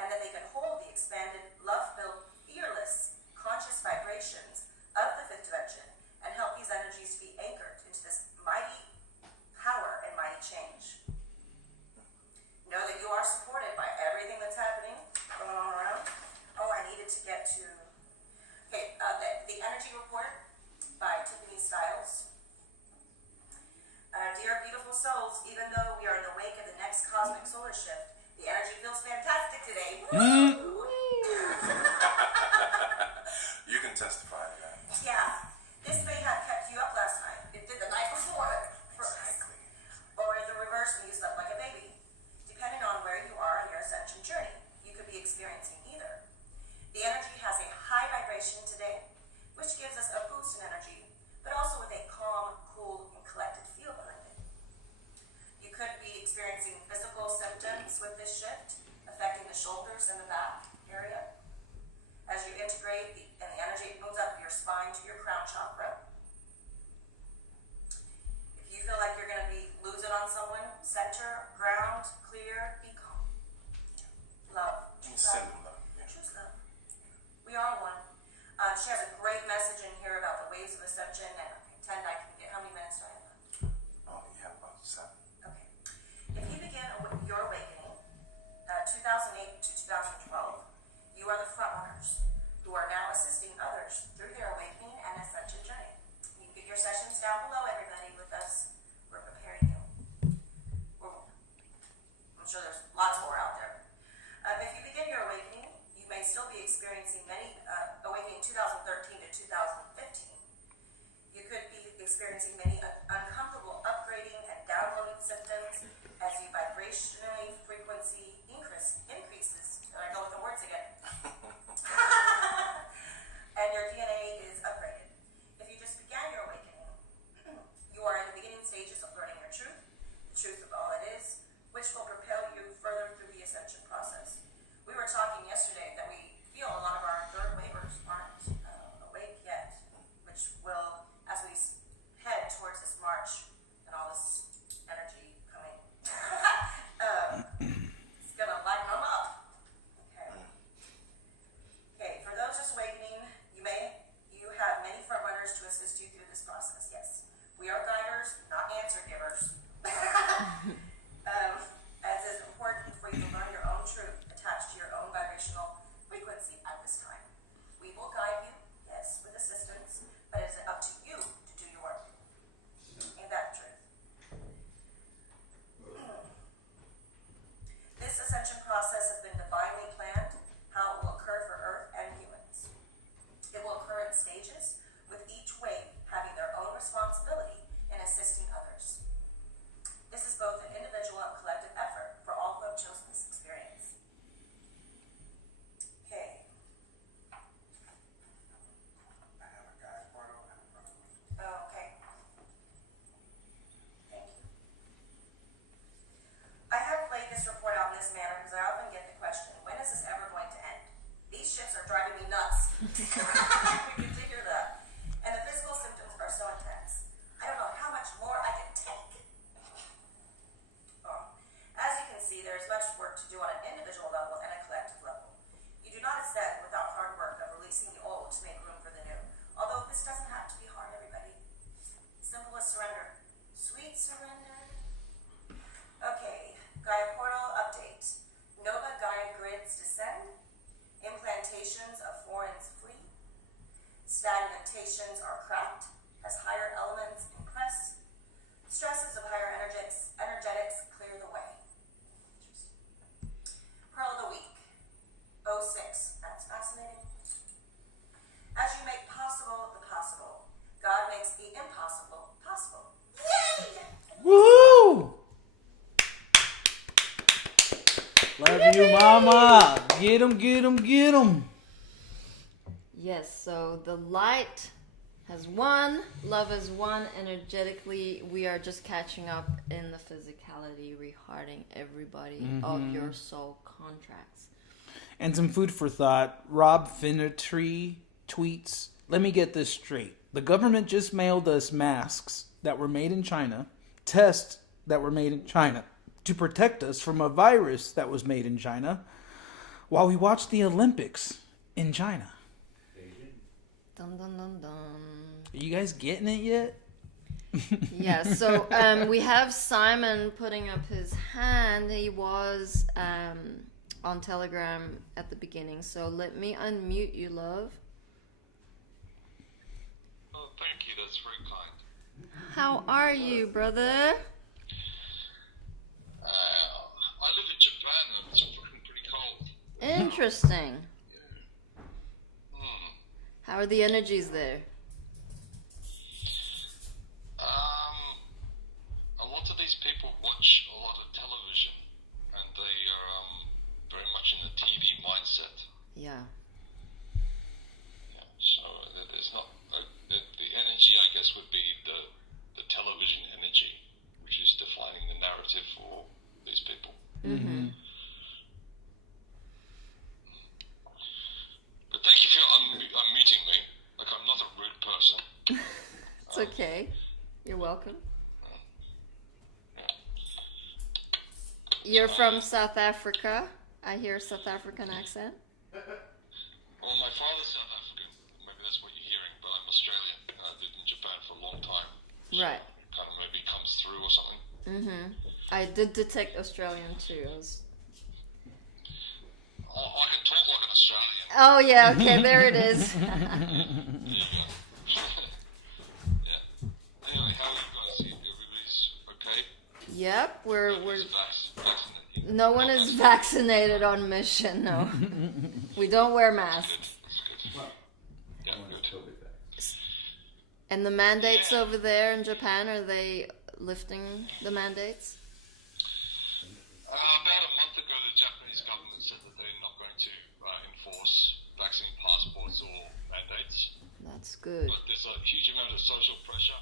And that they can hold the expanded, love-filled, fearless, conscious vibrations of the fifth dimension and help these energies be anchored into this mighty power and mighty change. Know that you are supported by everything that's happening going on around. Oh, I needed to get to the energy report by Tiffany Styles. Dear beautiful souls, even though we are in the wake of the next cosmic solar shift, the energy feels fantastic today. Woo! You can testify to that. Yeah, this may have kept you up last night. It did the night before. Exactly. Or the reverse when you slept like a baby. Depending on where you are in your ascension journey, you could be experiencing either. The energy has a high vibration today, which gives us a boost in energy, but also with a calm, cool, and collected feel behind it. You could be experiencing physical symptoms with this shift, affecting the shoulders and the back area. As you integrate and the energy moves up your spine to your crown chakra. If you feel like you're going to be losing on someone, center, ground, clear, be calm. Love. Choose Send love. them love. Yeah. Choose love. We are one. She has a great message in here about the waves of ascension, and I pretend I can get, how many minutes do I have left? Oh, you have about 7. Okay. If you begin your awakening, 2008 to 2012, you are the front runners who are now assisting others through their awakening and ascension journey. You can get your sessions down below, everybody, with us. We're preparing you. I'm sure there's lots more out there. If you begin your awakening, you may still be experiencing many, awakening 2013 to 2015. You could be experiencing many uncomfortable upgrading and downloading symptoms as you vibrationally frequency increases. And I go with the words again. And your DNA is upgraded. If you just began your awakening, you are in the beginning stages of learning your truth, the truth of all it is, which will propel you further through the ascension process. We were talking yesterday that we feel a lot of our third wavers aren't awake yet, which will, as we head towards this march and all this energy coming, it's gonna lighten them up. Okay, for those just awakening, you have many front runners to assist you through this process. Yes, we are guiders, not answer givers. As is important for you to learn your own truth attached to your own vibrational frequency at this time. We will guide you, yes, with assistance, but it is up to you to do your work. Ain't that the truth? This ascension process has been divinely planned, how it will occur for Earth and humans. It will occur in stages, with each wave having their own responsibility in assisting others. This is both an individual and collective effort for all who have chosen this experience. Okay. I have a guy's portal in front of me. Oh, okay. Thank you. I have played this report out in this manner because I often get the question, when is this ever going to end? These shifts are driving me nuts. We get to hear that. And the physical symptoms are so intense. I don't know how much more I can take. As you can see, there is much work to do on an individual level and a collective level. You do not ascend without hard work of releasing the old to make room for the new. Although this doesn't have to be hard, everybody. Simple as surrender. Sweet surrender. Okay, Gaia Portal update. Nova Gaia grids descend. Implantations of foreigners flee. Stagnations are cracked as higher elements impress. Stresses of higher energetics clear the way. Pearl of the Week, 06. That's fascinating. As you make possible the possible, God makes the impossible possible. Yay! Woohoo! Love you, mama. Get 'em, get 'em, get 'em. Yes, so the light has won, love has won. Energetically, we are just catching up in the physicality, rehearting everybody of your soul contracts. And some food for thought. Rob Finnertree tweets, let me get this straight. The government just mailed us masks that were made in China, tests that were made in China, to protect us from a virus that was made in China while we watch the Olympics in China. Dun, dun, dun, dun. Are you guys getting it yet? Yeah, so we have Simon putting up his hand. He was on Telegram at the beginning, so let me unmute you, love. Oh, thank you. That's very kind. How are you, brother? I live in Japan and it's fucking pretty cold. Interesting. How are the energies there? A lot of these people watch a lot of television and they are very much in the TV mindset. Yeah. Yeah, so there's not the energy, I guess, would be the television energy, which is defining the narrative for these people. Mm-hmm. But thank you for unmuting me. Like, I'm not a rude person. It's okay. You're welcome. You're from South Africa. I hear a South African accent. Well, my father's South African. Maybe that's what you're hearing, but I'm Australian. I lived in Japan for a long time. Right. Kind of maybe comes through or something. Mm-hmm. I did detect Australian too. I can talk like an Australian. Oh yeah, okay, there it is. There you go. Yeah. Anyway, how are you guys? Everybody's okay? Yep, we're Vaccinated. no one is vaccinated on mission. No, we don't wear masks. Yeah, good. And the mandates over there in Japan, are they lifting the mandates? About a month ago, the Japanese government said that they're not going to enforce vaccine passports or mandates. That's good. But there's a huge amount of social pressure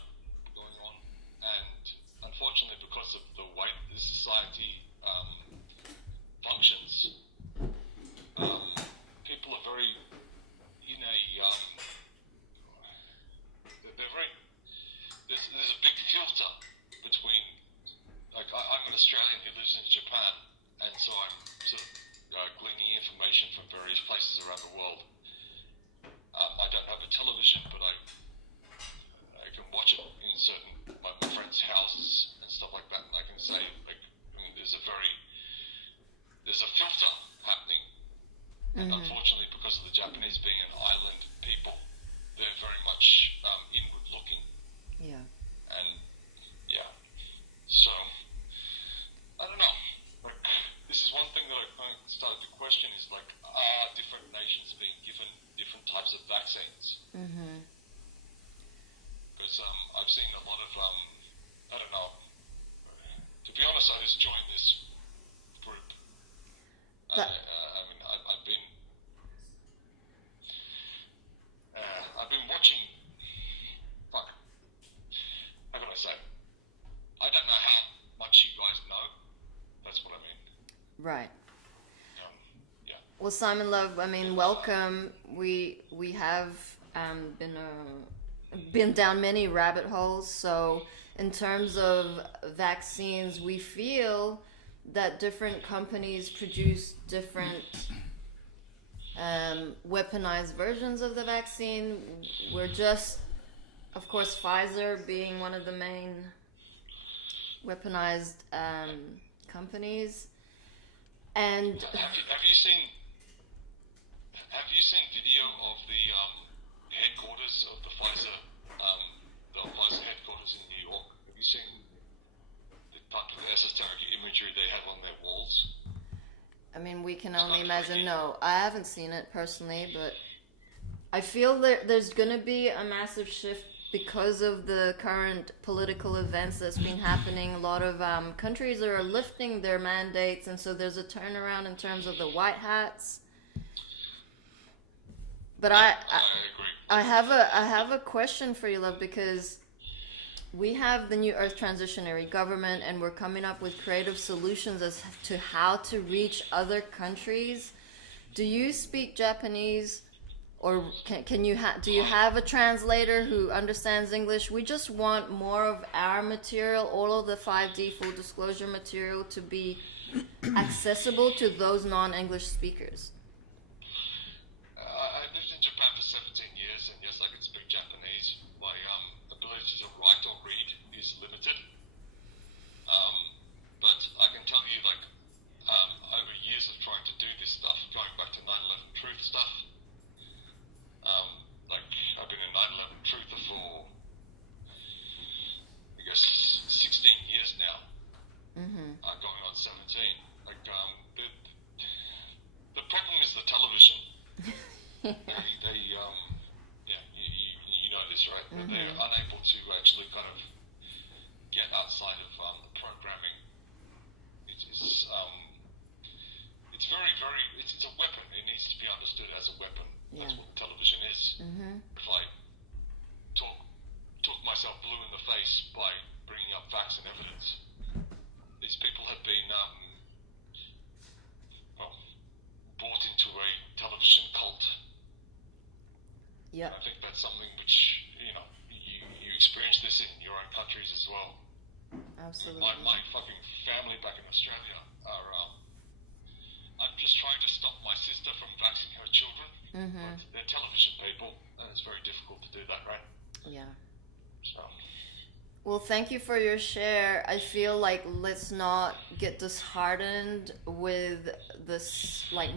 going on, and unfortunately, because of the way this society functions, people are very in a they're very there's a big filter between, like, I'm an Australian who lives in Japan, and so I'm sort of gleaning information from various places around the world. I don't have a television, but I can watch it in certain my friends' houses and stuff like that, and I can say, like, I mean, there's a filter happening, and unfortunately, because of the Japanese being an island people, they're very much inward looking. Yeah. And yeah, so I don't know. Like, this is one thing that I started to question: is like, are different nations being given different types of vaccines? Mm-hmm. Because I've seen a lot of I don't know. To be honest, I just joined this group. I mean, I've been watching. Fuck. How can I say? I don't know how much you guys know. That's what I mean. Right. Yeah. Well, Simon Love, I mean, welcome. We have been down many rabbit holes. So, in terms of vaccines, we feel that different companies produce different weaponized versions of the vaccine. We're just, of course, Pfizer being one of the main weaponized companies. And have you seen video of the headquarters of the Pfizer headquarters in New York? Have you seen the type of esoteric imagery they have on their walls? I mean, we can only imagine. No, I haven't seen it personally, but I feel there's going to be a massive shift because of the current political events that's been happening, a lot of countries are lifting their mandates, and so there's a turnaround in terms of the white hats. But I have a question for you, love, because we have the new Earth Transitionary government, and we're coming up with creative solutions as to how to reach other countries. Do you speak Japanese? Or do you have a translator who understands English? We just want more of our material, all of the 5D full disclosure material, to be accessible to those non-English speakers. I lived in Japan for 17 years, and yes, I can speak Japanese. My ability to write or read is limited. But I can tell you, like, over years of trying to do this stuff, going back to 9/11 Truth stuff, like, I've been a 9/11 truther for, I guess, 16 years now. Going on 17. Like, the problem is the television. they yeah, you know this, right? They're unable to actually kind of get outside of the programming. It's very, very, it's a weapon. It needs to be understood as a weapon. That's what television is. If I talk myself blue in the face by bringing up facts and evidence, these people have been bought into a television cult. Yeah. I think that's something which, you experience this in your own countries as well. Absolutely. My fucking family back in Australia are, I'm just trying to stop my sister from vaccinating her children. But they're television people, and it's very difficult to do that, right? Yeah. So. Well, thank you for your share. I feel like let's not get disheartened with this, like,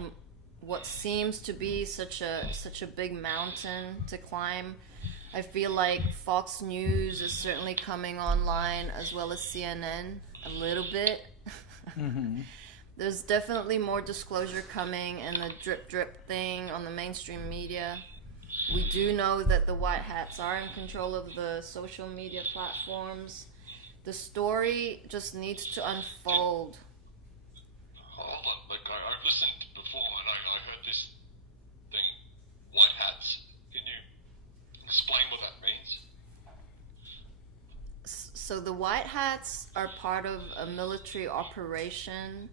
what seems to be such a big mountain to climb. I feel like Fox News is certainly coming online, as well as CNN a little bit. There's definitely more disclosure coming, and the drip thing on the mainstream media. We do know that the white hats are in control of the social media platforms. The story just needs to unfold. Hold on, like, I've listened before, and I heard this thing, white hats. Can you explain what that means? So the white hats are part of a military operation.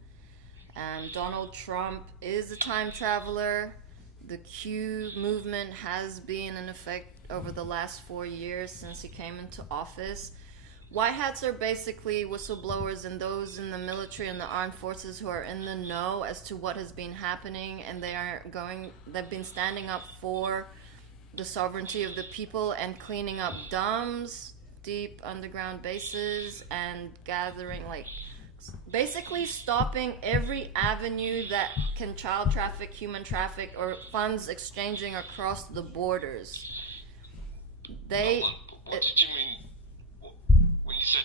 Donald Trump is a time traveler. The Q movement has been in effect over the last 4 years since he came into office. White hats are basically whistleblowers and those in the military and the armed forces who are in the know as to what has been happening, and they've been standing up for the sovereignty of the people and cleaning up dumps, deep underground bases, and gathering, like, basically stopping every avenue that can child traffic, human traffic, or funds exchanging across the borders. What did you mean when you said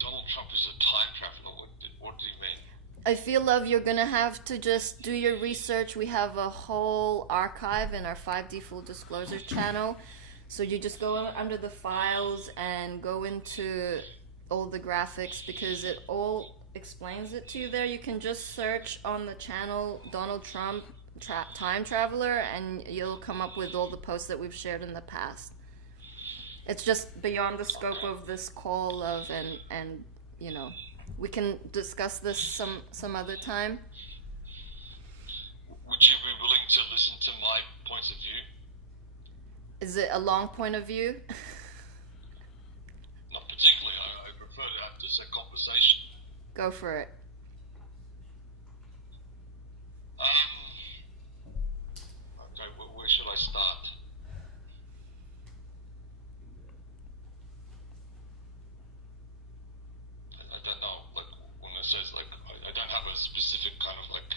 Donald Trump is a time traveler? What do you mean? I feel, love, you're gonna have to just do your research. We have a whole archive in our 5D Full Disclosure channel. So you just go under the files and go into all the graphics, because it all explains it to you there. You can just search on the channel Donald Trump time traveler, and you'll come up with all the posts that we've shared in the past. It's just beyond the scope of this call, of and we can discuss this some other time. Would you be willing to listen to my points of view? Is it a long point of view? Not particularly. I prefer to have just a conversation. Go for it. Okay, where should I start? I don't know, like, when it says, like, I don't have a specific kind of, like,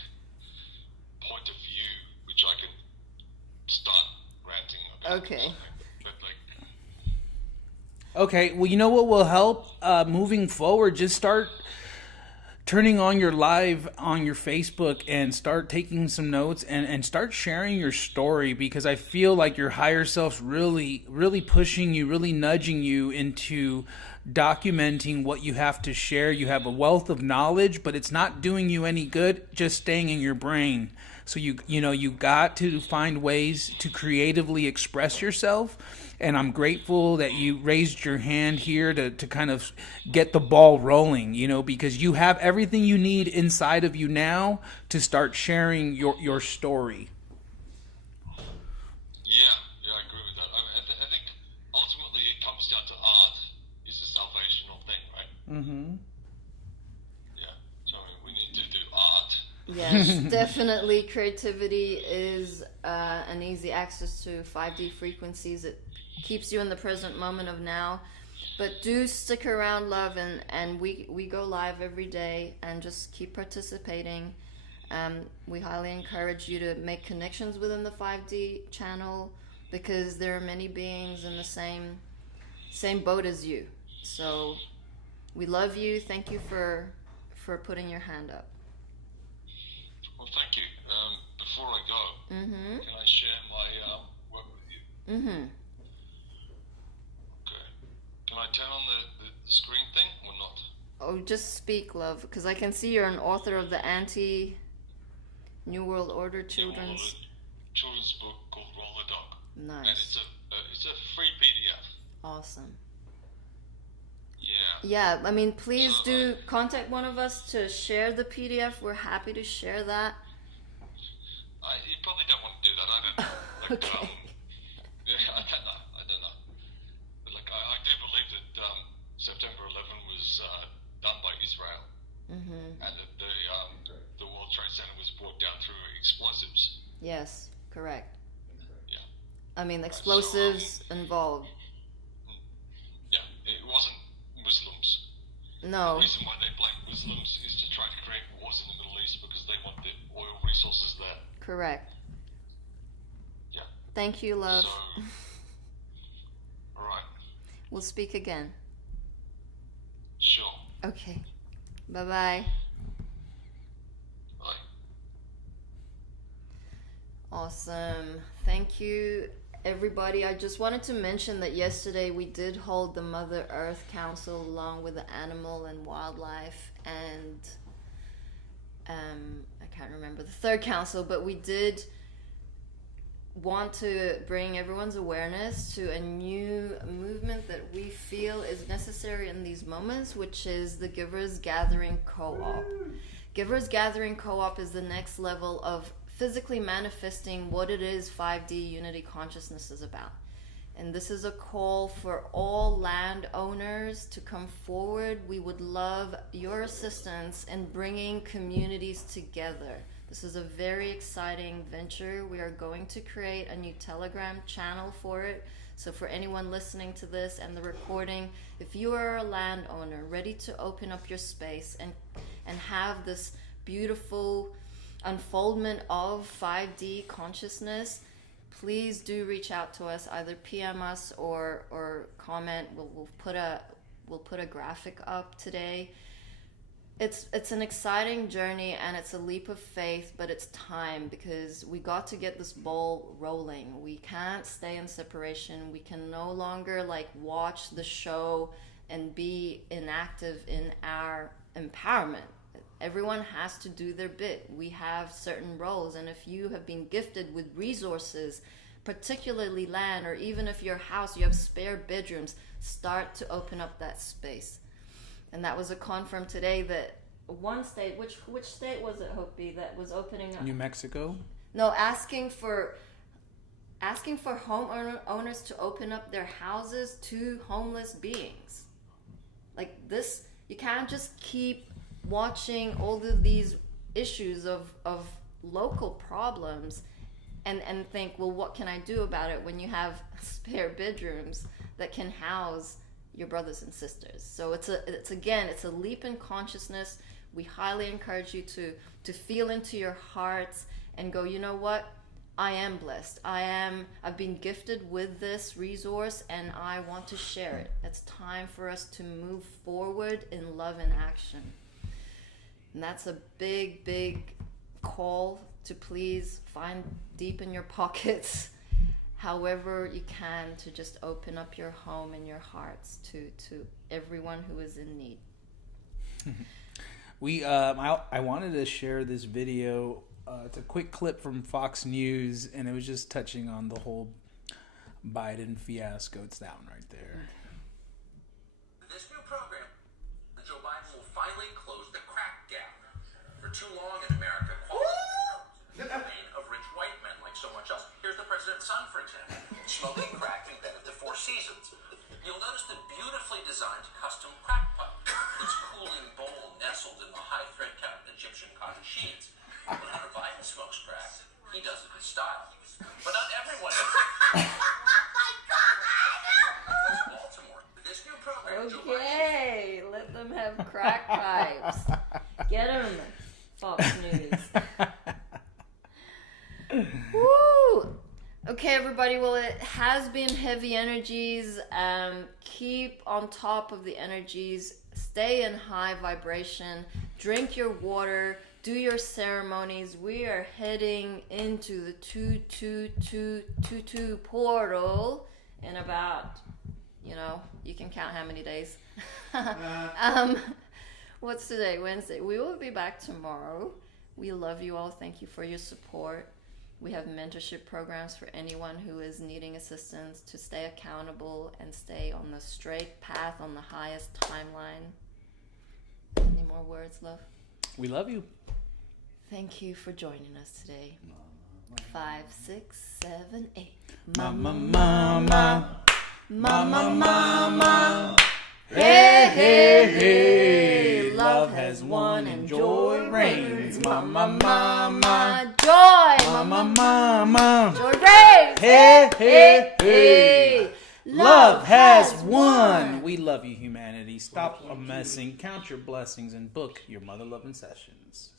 point of view which I can start ranting about. Okay. But, like... Okay, well, you know what will help moving forward? Just start turning on your live on your Facebook and start taking some notes and start sharing your story, because I feel like your higher self's really, really pushing you, really nudging you into documenting what you have to share. You have a wealth of knowledge, but it's not doing you any good just staying in your brain. So you got to find ways to creatively express yourself. And I'm grateful that you raised your hand here to kind of get the ball rolling, because you have everything you need inside of you now to start sharing your story. Yeah, I agree with that. I think ultimately it comes down to art is a salvational thing, right? Mm-hmm. Yeah, so we need to do art. Yes, definitely creativity is an easy access to 5D frequencies. It keeps you in the present moment of now. But do stick around, love, and we go live every day, and just keep participating. We highly encourage you to make connections within the 5D channel, because there are many beings in the same boat as you. So we love you. Thank you for putting your hand up. Well, thank you. Before I go, can I share my work with you? Mm-hmm. Okay. Can I turn on the screen thing or not? Oh, just speak, love, because I can see you're an author of the New World Order children's book called Roll the Dog. Nice. And it's a free PDF. Awesome. Yeah. Yeah, I mean, please do contact one of us to share the PDF. We're happy to share that. You probably don't want to do that. I don't know. Okay. Yeah, I don't know. But I do believe that September 11 was done by Israel, and that the World Trade Center was brought down through explosives. Yes, correct. Yeah. I mean, explosives involved. Yeah, it wasn't Muslims. No. The reason why they blame Muslims is to try to create wars in the Middle East, because they want the oil resources there. Correct. Yeah. Thank you, love. So, all right. We'll speak again. Sure. Okay. Bye-bye. Bye. Awesome. Thank you, everybody. I just wanted to mention that yesterday we did hold the Mother Earth Council along with the animal and wildlife and I can't remember the third council, but we did want to bring everyone's awareness to a new movement that we feel is necessary in these moments, which is the Givers Gathering Co-op. Givers Gathering Co-op is the next level of physically manifesting what it is 5D Unity Consciousness is about. And this is a call for all landowners to come forward. We would love your assistance in bringing communities together. This is a very exciting venture. We are going to create a new Telegram channel for it. So for anyone listening to this and the recording, if you are a landowner ready to open up your space and have this beautiful unfoldment of 5D consciousness, please do reach out to us. Either PM us or comment. We'll put a graphic up today. It's an exciting journey, and it's a leap of faith, but it's time, because we got to get this ball rolling. We can't stay in separation. We can no longer watch the show and be inactive in our empowerment. Everyone has to do their bit. We have certain roles, and if you have been gifted with resources, particularly land, or even if your house, you have spare bedrooms, start to open up that space. And that was a confirm today that one state, which state was it, Hopi, that was opening up? New Mexico? No, asking for homeowners to open up their houses to homeless beings. Like this, you can't just keep watching all of these issues of local problems and think, well, what can I do about it, when you have spare bedrooms that can house your brothers and sisters. So it's a leap in consciousness. We highly encourage you to feel into your hearts and go, you know what? I am blessed. I've been gifted with this resource, and I want to share it. It's time for us to move forward in love and action. And that's a big, big call to please find deep in your pockets, however you can, to just open up your home and your hearts to everyone who is in need. I wanted to share this video. It's a quick clip from Fox News, and it was just touching on the whole Biden fiasco. It's that one right there. This new program, Joe Biden will finally close the crack gap. For too long in America, quality the domain of rich white men like so much else. Here's the president's son, for example, smoking crack embedded the Four Seasons. You'll notice the beautifully designed custom crack pipe. Its cooling bowl nestled in the high thread count Egyptian cotton sheets. When Hunter Biden smokes crack, he does it in style. But not everyone. Baltimore. This new program, Okay, let them have crack pipes. Get them, Fox News. Woo! Okay, everybody. Well, it has been heavy energies. Keep on top of the energies. Stay in high vibration. Drink your water. Do your ceremonies. We are heading into the 2222 portal in about, you can count how many days. What's today? Wednesday. We will be back tomorrow. We love you all. Thank you for your support. We have mentorship programs for anyone who is needing assistance to stay accountable and stay on the straight path on the highest timeline. Any more words, love? We love you. Thank you for joining us today. 5, 6, 7, 8. Mama, mama, mama, mama. Hey, hey, hey. Love has won and joy reigns. Mama, mama. Joy. Mama, mama. Joy reigns. Hey, hey, hey. Love has won. We love you, humanity. Stop messing. Count your blessings and book your mother loving sessions.